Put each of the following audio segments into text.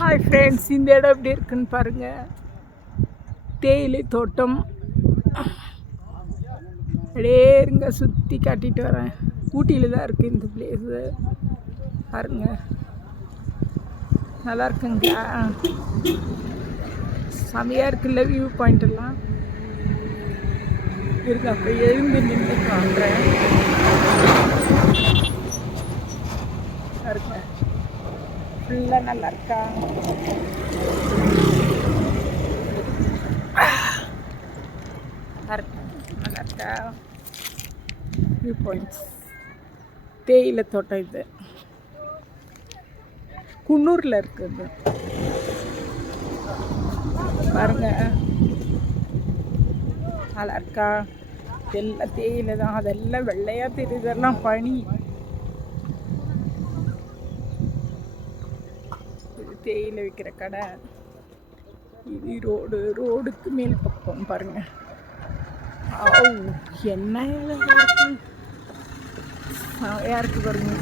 Hi friends, இந்த இடம் எப்படி இருக்குன்னு பாருங்கள். தேயிலை தோட்டம். அப்படியே இருங்க, சுற்றி காட்டிட்டு வரேன். ஊட்டியில் தான் இருக்குது இந்த பிளேஸு. பாருங்க, நல்லா இருக்குங்களா? செமையாக இருக்குல்ல வியூ பாயிண்ட் எல்லாம். இருக்கு, அப்போ எழுந்து நின்று காட்டுறேன் பாருங்க. ஃபுல்லாக நல்லா இருக்கா? நல்லா இருக்கா வியூ பாயிண்ட்ஸ்? தேயிலை தோட்டம் இது குன்னூரில் இருக்குது பாருங்க. நல்லா இருக்கா? இதெல்லாம் தேயிலை தான், அதெல்லாம் வெள்ளையாக தெரியுதெல்லாம் பனி. இது தேயிலை விற்கிற கடை. இது ரோடுக்கு மேல் பக்கம் பாருங்க. என்ன இருக்கு, யாருக்கு பாருங்க.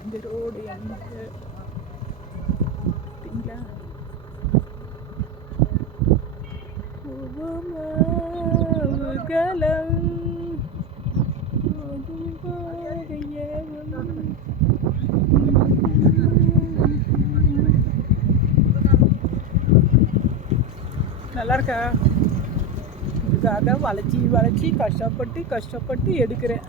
இந்த ரோடு எங்க பார்த்தீங்களா? நல்லா இருக்கா? இதுக்காக வளைச்சி கஷ்டப்பட்டு எடுக்கிறேன்.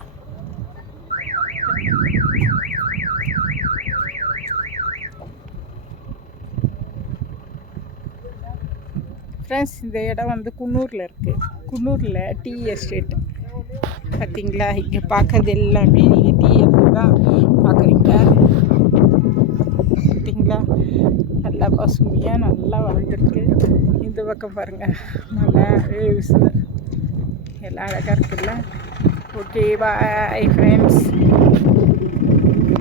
ஃப்ரெண்ட்ஸ், இந்த இடம் வந்து குன்னூரில் இருக்குது. குன்னூரில் டீ எஸ்டேட் பார்த்தீங்களா? இங்கே பார்க்கறது எல்லாமே நீங்கள் டீ எஸ்டேட் தான் பார்க்குறீங்க. பார்த்தீங்களா? நல்லா பசுமையாக நல்லா வளர்ந்துருக்கு. இந்த பக்கம் பாருங்கள், நல்லா வேவ்ஸு எல்லாம் அழகாக இருக்குல்ல. Okay, bye friends.